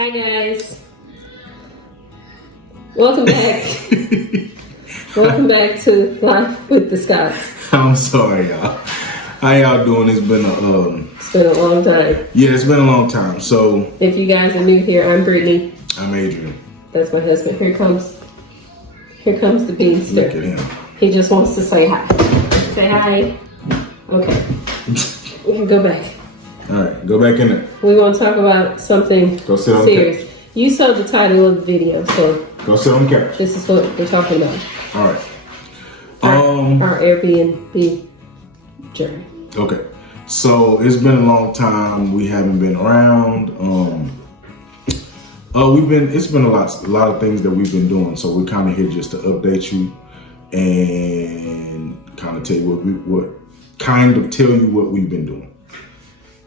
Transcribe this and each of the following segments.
Hi guys. Welcome back. Welcome back to Life with the Scotts. I'm sorry, y'all. How y'all doing? It's been a long time. Yeah, it's been a long time. So if you guys are new here, I'm Brittany. I'm Adrian. That's my husband. Here comes the beanster. Look at him. He just wants to say hi. Say hi. Okay. Go back. All right, go back in there. We want to talk about something Go sit on serious. the couch. You saw the title of the video, so Go sit on the couch. this is what we're talking about. All right. Our Airbnb journey. Okay. So it's been a long time. We haven't been around. It's been a lot of things that we've been doing. So we're kind of here just to update you and kind of tell you tell you what we've been doing.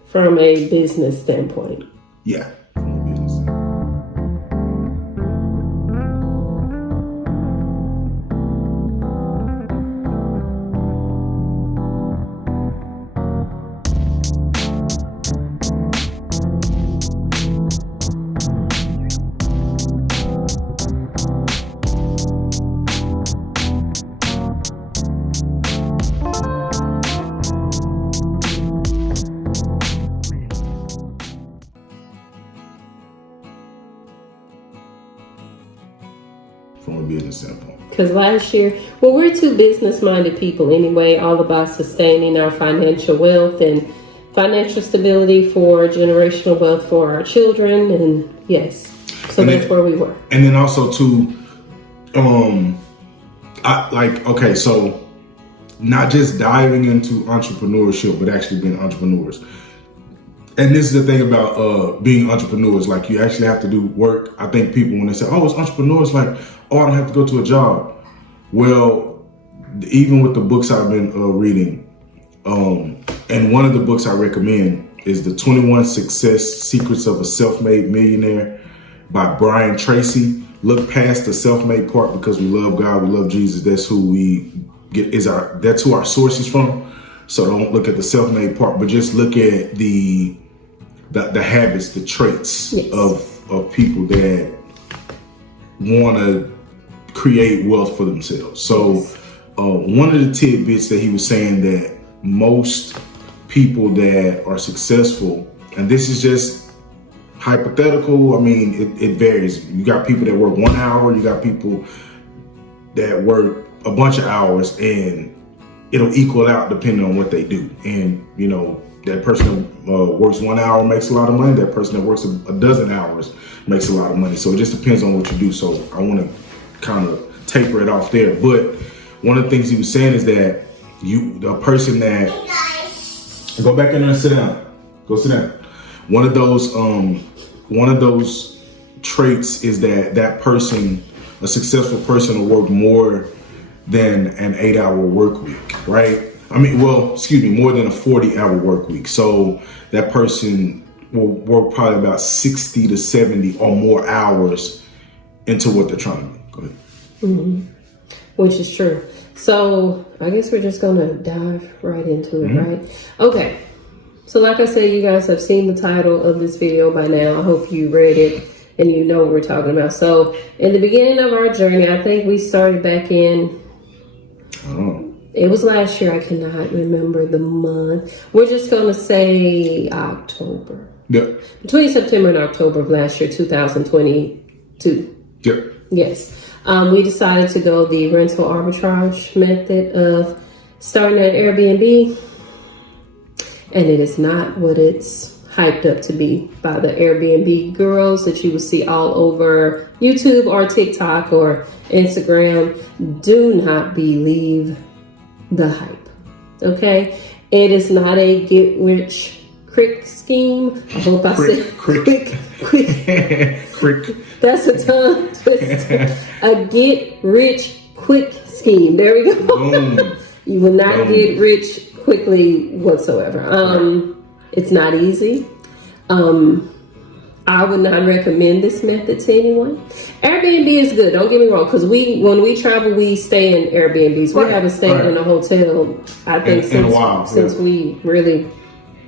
From a business standpoint. Yeah. From a business standpoint. From a business standpoint. Because last year, well, we're two business-minded people anyway, all about sustaining our financial wealth and financial stability for generational wealth for our children. And yes, so that's where we were. And then also too, so not just diving into entrepreneurship, but actually being entrepreneurs. And this is the thing about being entrepreneurs. Like, you actually have to do work. I think people, when they say, oh, it's entrepreneurs, like, oh, I don't have to go to a job. Well, even with the books I've been reading, and one of the books I recommend is the 21 Success Secrets of a Self-Made Millionaire by Brian Tracy. Look past the self-made part, because we love God, we love Jesus. That's who we get, that's who our source is from. So don't look at the self-made part, but just look at the habits, the traits of people that want to create wealth for themselves. So one of the tidbits that he was saying, that most people that are successful, and this is just hypothetical, I mean, it varies. You got people that work 1 hour, you got people that work a bunch of hours, and it'll equal out depending on what they do. And, you know, that person that works 1 hour makes a lot of money. That person that works a dozen hours makes a lot of money. So it just depends on what you do. So I want to kind of taper it off there. But one of the things he was saying is that the person that, go back in there and sit down. Go sit down. One of those traits is that person, a successful person, will work more than an 8-hour work week, right? I mean, more than a 40-hour work week. So that person will work probably about 60 to 70 or more hours into what they're trying to do. Go ahead. Mm-hmm. Which is true. So I guess we're just going to dive right into it, right? Okay. So like I said, you guys have seen the title of this video by now. I hope you read it and you know what we're talking about. So in the beginning of our journey, I think we started back in, it was last year. I cannot remember the month. We're just going to say October. Yeah. Between September and October of last year, 2022. Yeah. Yes. We decided to go the rental arbitrage method of starting at Airbnb. And it is not what it's hyped up to be by the Airbnb girls that you will see all over YouTube or TikTok or Instagram. Do not believe the hype, okay? It is not a get-rich quick scheme. I hope I said quick. That's a tongue twister. A get-rich-quick scheme. There we go. You will not get rich quickly whatsoever. It's not easy. I would not recommend this method to anyone. Airbnb is good, don't get me wrong, because when we travel, we stay in Airbnbs. We haven't stayed in a hotel, I think, since we really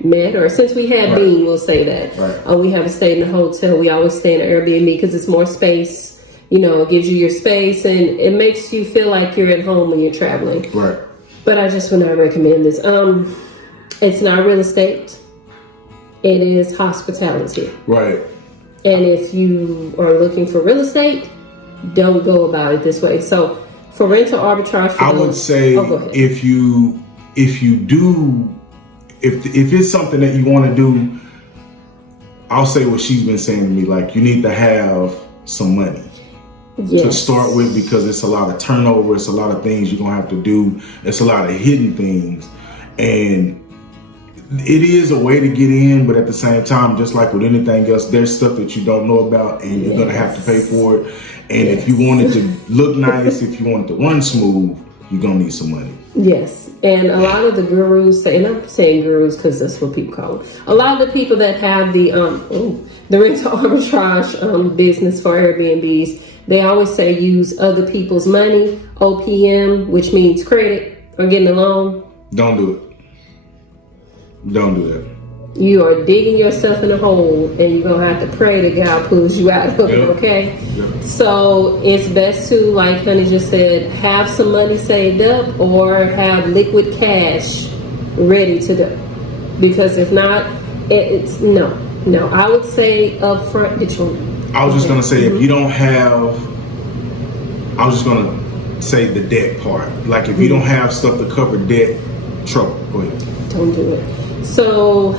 met, or since we had Right. Bean, we'll say that. Right. We haven't stayed in a hotel. We always stay in an Airbnb because it's more space. You know, it gives you your space and it makes you feel like you're at home when you're traveling. Right. But I just would not recommend this. It's not real estate. It is hospitality. Right. And if you are looking for real estate, don't go about it this way. So for rental arbitrage, I would say if it's something that you want to do, I'll say what she's been saying to me. Like, you need to have some money to start with, because it's a lot of turnover. It's a lot of things you're gonna have to do. It's a lot of hidden things, and it is a way to get in, but at the same time, just like with anything else, there's stuff that you don't know about, and you're gonna have to pay for it. And if you want it to look nice, if you want it to run smooth, you're gonna need some money. Yes, and a lot of the gurus say, and I'm saying gurus because that's what people call them. A lot of the people that have the rental arbitrage business for Airbnbs, they always say use other people's money, OPM, which means credit, or getting a loan. Don't do it. Don't do that. You are digging yourself in a hole, and you're gonna have to pray that God pulls you out of it. Okay. Yep. So it's best to, like Honey just said, have some money saved up or have liquid cash ready to go. Because if not, it's no. I would say up front. I was just gonna say, if you don't have, I was just gonna say the debt part. Like, if you don't have stuff to cover debt, trouble. Go ahead. Don't do it. So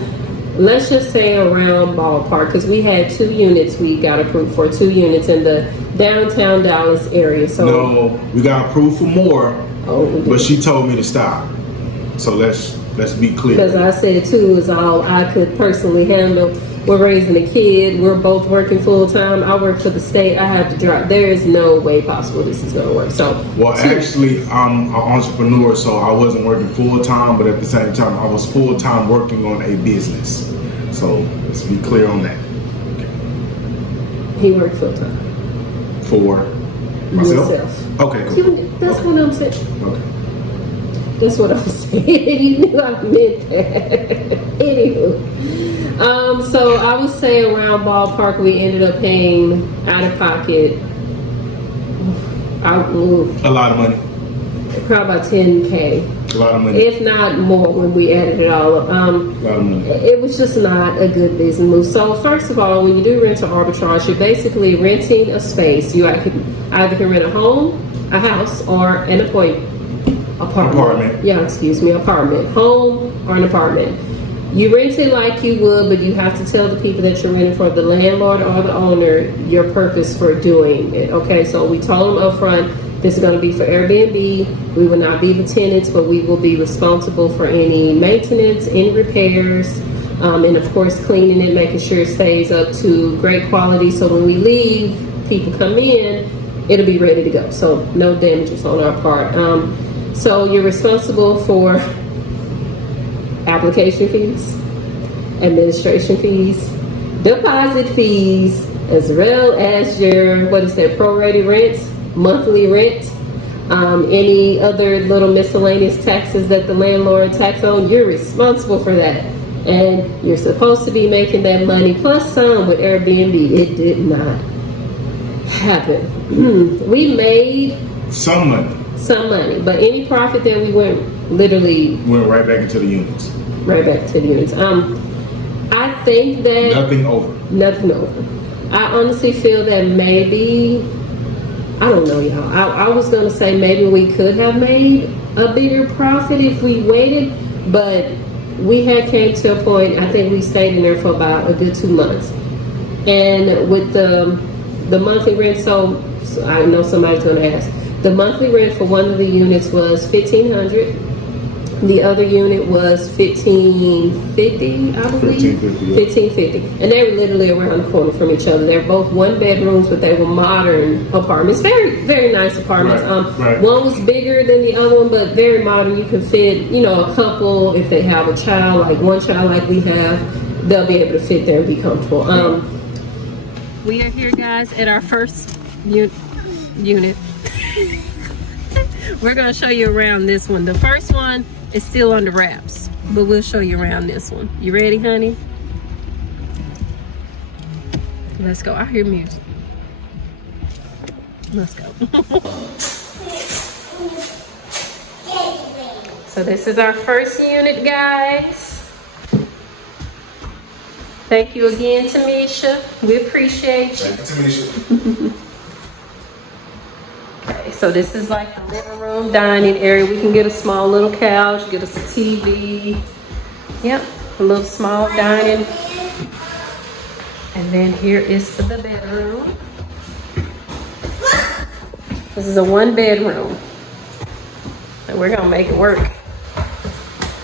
let's just say around ballpark, because we had 2 units. We got approved for 2 units in the downtown Dallas area. So no, we got approved for more, but she told me to stop. So let's be clear. Because I said 2 is all I could personally handle. We're raising a kid. We're both working full time. I work for the state. I have to drive. There is no way possible this is going to work. So, well, 2. actually, I'm an entrepreneur, so I wasn't working full time, but at the same time, I was full time working on a business. So let's be clear on that. Okay. He worked full time for myself. Yourself. Okay, cool. That's what I'm saying. Okay. That's what I'm saying. You knew I meant that. Anywho. So I would say around ballpark, we ended up paying out of pocket. A lot of money. Probably about $10K. A lot of money. If not more when we added it all up. A lot of money. It was just not a good business move. So first of all, when you do rental arbitrage, you're basically renting a space. You either can rent a home, a house, or an apartment. Apartment. Home or an apartment. You rent it like you would, but you have to tell the people that you're renting for, the landlord or the owner, your purpose for doing it. Okay, so we told them up front, this is going to be for Airbnb. We will not be the tenants, but we will be responsible for any maintenance, any repairs, and of course cleaning it, making sure it stays up to great quality. So when we leave, people come in, it'll be ready to go. So no damages on our part. So you're responsible for application fees, administration fees, deposit fees, as well as your, prorated rent, monthly rent, any other little miscellaneous taxes that the landlord tax on. You're responsible for that. And you're supposed to be making that money plus some with Airbnb. It did not happen. We made some money, but any profit that we went right back into the units. I think that nothing over. I honestly feel that maybe, I don't know, y'all. I was gonna say maybe we could have made a bigger profit if we waited, but we had came to a point. I think we stayed in there for about a good 2 months, and with the monthly rent. So I know somebody's gonna ask. The monthly rent for one of the units was $1,500. The other unit was $1,550, I believe. $1,550. And they were literally around the corner from each other. They're both 1 bedrooms, but they were modern apartments. Very, very nice apartments. Right. One was bigger than the other one, but very modern. You can fit, a couple, if they have a child, like one child like we have, they'll be able to fit there and be comfortable. We are here, guys, at our first unit. We're going to show you around this one. The first one is still under wraps. but we'll show you around this one. You ready, honey? Let's go. I hear music. Let's go. So this is our first unit, guys. Thank you again, Tamisha. We appreciate you. Thank you, Tamisha. Okay, so this is like the living room, dining area. We can get a small little couch, get us a TV. Yep, a little small dining. And then here is the bedroom. This is a 1-bedroom. And we're gonna make it work.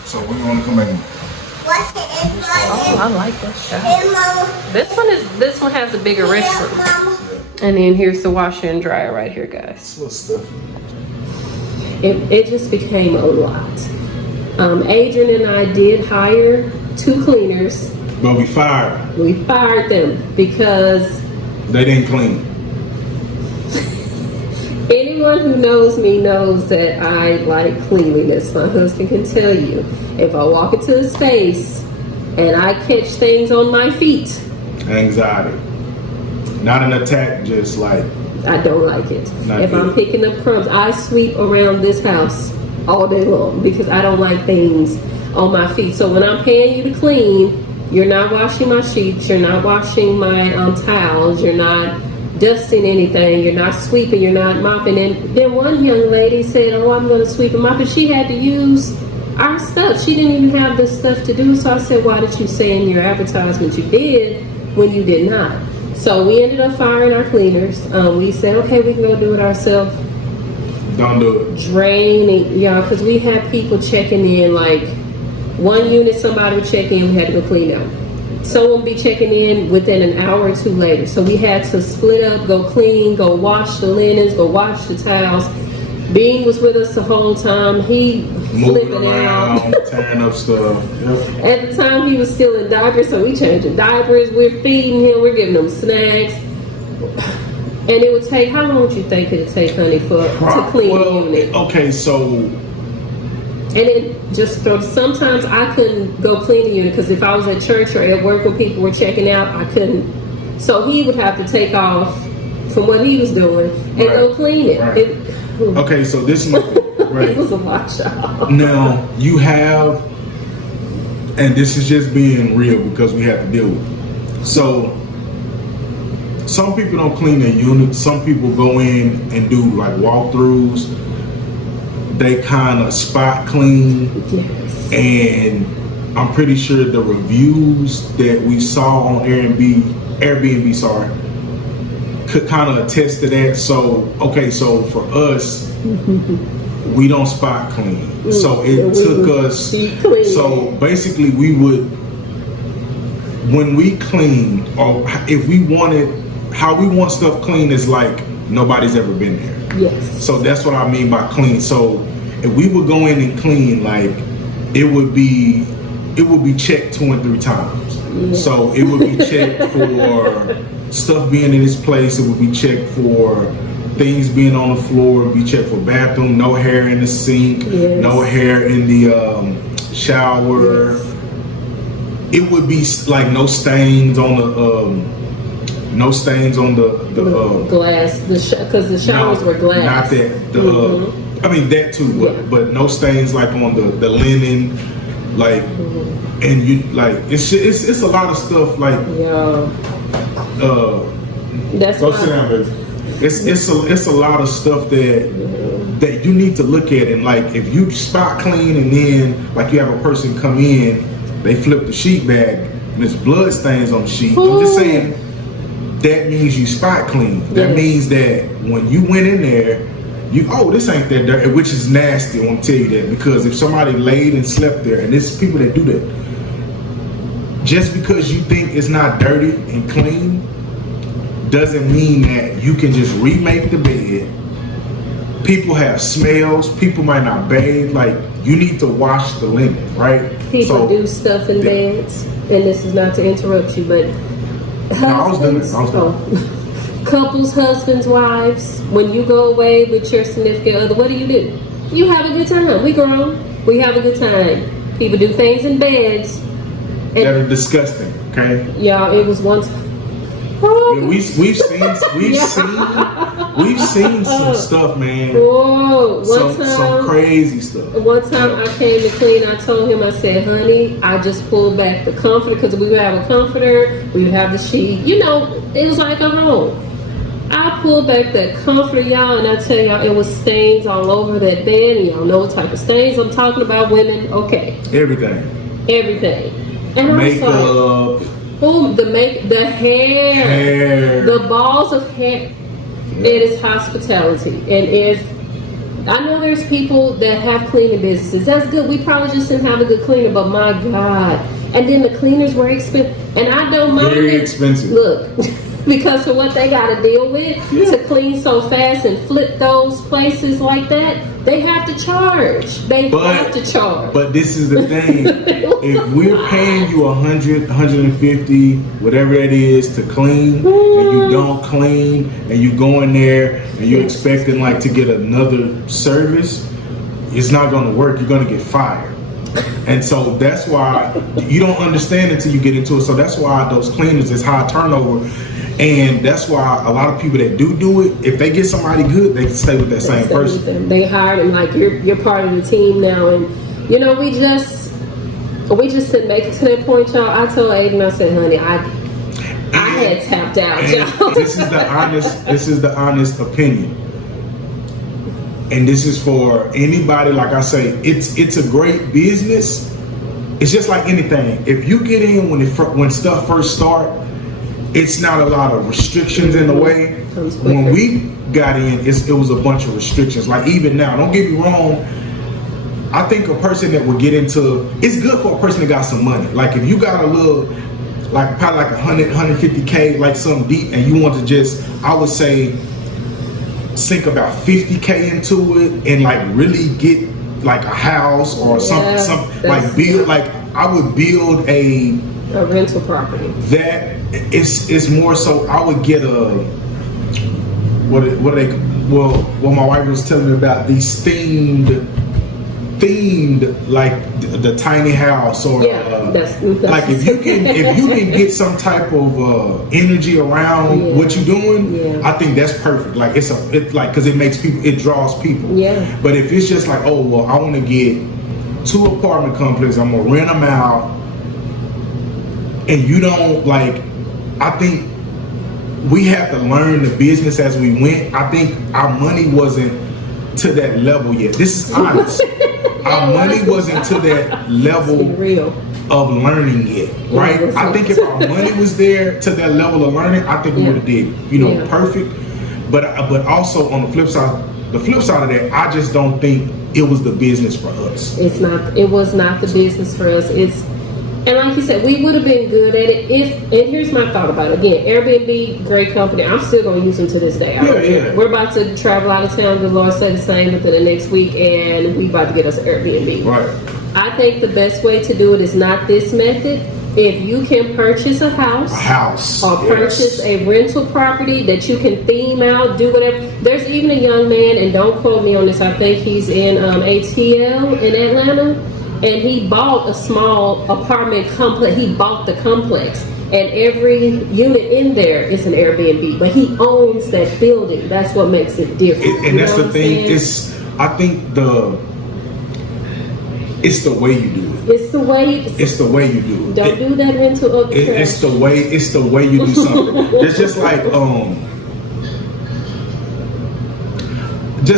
So we're gonna come back. Oh, I like that shower. This one has a bigger restroom. And then here's the washer and dryer right here, guys. It just became a lot. Adrian and I did hire 2 cleaners. But we fired. We fired them because They didn't clean. anyone who knows me knows that I like cleanliness. My husband can tell you. If I walk into a space and I catch things on my feet, Anxiety. Not an attack, just like I don't like it. Not If good. I'm picking up crumbs, I sweep around this house all day long because I don't like things on my feet. So when I'm paying you to clean, you're not washing my sheets, you're not washing my towels, you're not dusting anything, you're not sweeping, you're not mopping. And then one young lady said, oh, I'm going to sweep and mop, and she had to use our stuff. She didn't even have the stuff to do. So I said, why did you say in your advertisement you did when you did not? So we ended up firing our cleaners. We said, okay, we can go do it ourselves. don't do it. Draining, y'all, because we had people checking in, like one unit, somebody would check in, we had to go clean out. Someone would be checking in within an hour or 2 later. So we had to split up, go clean, go wash the linens, go wash the towels. Bean was with us the whole time. He Moving flipping around, out. tearing up stuff. Yep. At the time, he was still in diapers, so we changing diapers. We're feeding him. We're giving him snacks. And it would take, how long would you think it would take, honey, to clean the unit? Okay, so And it just sometimes I couldn't go clean the unit because if I was at church or at work when people were checking out, I couldn't. So he would have to take off from what he was doing and go clean it. Right. Okay, so this is right. It was a lot, y'all. Now you have, and this is just being real because we have to deal with it. So some people don't clean their units. Some people go in and do like walkthroughs. They kind of spot clean. Yes. And I'm pretty sure the reviews that we saw on Airbnb, could kind of attest to that. So, okay, so for us, we don't spot clean. So it took us, so basically we would, when we clean, or if we wanted, how we want stuff clean is like nobody's ever been there. Yes. So that's what I mean by clean. So if we would go in and clean, like it would be checked 2 and 3 times. Yes. So it would be checked for stuff being in its place. It would be checked for things being on the floor. It would be checked for bathroom, no hair in the sink, no hair in the shower. Yes. It would be like no stains on the glass, because the showers were glass. Not that I mean that too, but no stains like on the linen, like, and you like it's a lot of stuff like. That's go sit down, baby. It's a lot of stuff that you need to look at, and like if you spot clean and then like you have a person come in, they flip the sheet bag and there's blood stains on the sheet. I'm just saying. That means you spot clean. That means that when you went in there, this ain't that dirty, which is nasty. I want to tell you that, because if somebody laid and slept there, and there's people that do that, just because you think it's not dirty and clean, doesn't mean that you can just remake the bed. People have smells. People might not bathe. Like, you need to wash the linen, right? People do stuff in beds, and this is not to interrupt you, but husbands, couples, husbands, wives, when you go away with your significant other, what do? You have a good time. We grown. We have a good time. People do things in beds. That are disgusting. Okay. Y'all, it was once. Yeah, we've seen some stuff, man. Whoa, Some crazy stuff. One time I came to clean, I told him, I said, honey, I just pulled back the comforter because we would have a comforter, we would have the sheet. You know, it was like a home. I pulled back that comforter, y'all, and I tell y'all, it was stains all over that bed. And y'all know what type of stains I'm talking about, women. Okay. Everything. And I was like, boom, the hair, the balls of hair. Yeah. It is hospitality. And if I know there's people that have cleaning businesses, that's good. We probably just didn't have a good cleaner, but my God. And then the cleaners were expensive. And I don't mind very expensive. Look, because for what they got to deal with to clean so fast and flip those places like that, they have to charge. Have to charge. But this is the thing. If we're paying you $100, $150, whatever it is to clean, and you don't clean, and you go in there and you're expecting like to get another service, it's not going to work. You're going to get fired. And so that's why you don't understand until you get into it. So that's why those cleaners is high turnover. And that's why a lot of people that do it, if they get somebody good, they can stay with that same person. They hired him like you're part of the team now. And you know, we just didn't make it to that point, y'all. I told Aiden, I said, honey, I had tapped out, y'all. This is the honest opinion. And this is for anybody. Like I say, it's a great business. It's just like anything. If you get in when stuff first start, it's not a lot of restrictions in the way. When we got in, it was a bunch of restrictions. Like even now, don't get me wrong. I think a person that would get into, it's good for a person that got some money. Like if you got a little, like probably like 100, 150K, like something deep, and you want to just, I would say, sink about 50K into it and like really get like a house or something like build, like I would build a rental property. That is more so I would get a what my wife was telling me about these themed like the tiny house or that's like if you can get some type of energy around what you're doing, I think that's perfect. Like it's like because it makes people, it draws people. But if it's just like, oh well, I want to get 2 apartment complexes, I'm gonna rent them out, and you don't like, I think we have to learn the business as we went. I think our money wasn't to that level yet. This is honest. Our money wasn't to that level of learning yet, right? I think if our money was there to that level of learning, I think we would have did, perfect. But also on the flip side of that, I just don't think it was the business for us. It was not the business for us. And like you said, we would have been good at it and here's my thought about it. Again, Airbnb, great company. I'm still going to use them to this day. We're about to travel out of town. The Lord said the same within the next week, and we about to get us an Airbnb. Right. I think the best way to do it is not this method. If you can purchase a house or purchase a rental property that you can theme out, do whatever. There's even a young man, and don't quote me on this, I think he's in ATL in Atlanta. And he bought a small apartment complex. He bought the complex, and every unit in there is an Airbnb. But he owns that building. That's what makes it different. And that's the thing. I think it's the way you do it. It's the way you do it. Don't do that rental arbitrage. It's the way you do something. It's just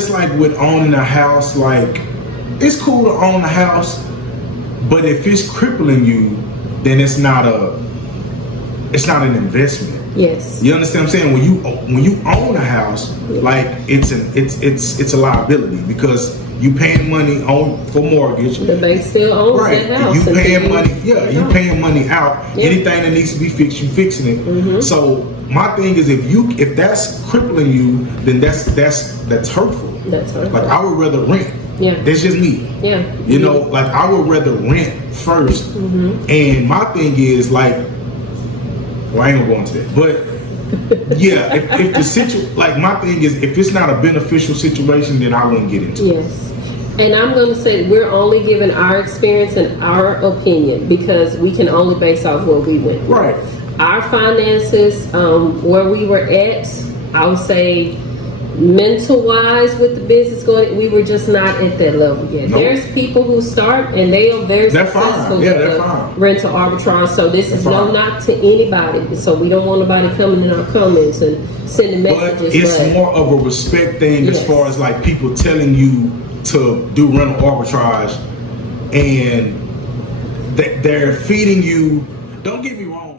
like with owning a house. Like it's cool to own a house. But if it's crippling you, then it's not an investment. Yes. You understand what I'm saying? When you own a house, like it's a liability because you paying money for mortgage. The bank still owns that house. You paying money. You paying money out. Anything that needs to be fixed, you fixing it. Mm-hmm. So my thing is, if that's crippling you, then that's hurtful. That's hurtful. Like I would rather rent. Yeah. That's just me. Yeah. You know, like I would rather rent first. Mm-hmm. And my thing is like, well, I ain't gonna go into that. But yeah, if the situation, like my thing is, if it's not a beneficial situation, then I wouldn't get into it. Yes. And I'm going to say we're only giving our experience and our opinion because we can only base off what we went through. Right. Our finances, where we were at, I would say mental wise with the business going, we were just not at that level yet. Nope. There's people who start and they are very They're successful fine. Yeah, with they're the fine. rental arbitrage. So this They're is no fine. knock to anybody. So we don't want nobody coming in our comments and sending But messages. it's more of a respect thing as Yes. far as like people telling you to do rental arbitrage and they're feeding you. Don't get me wrong.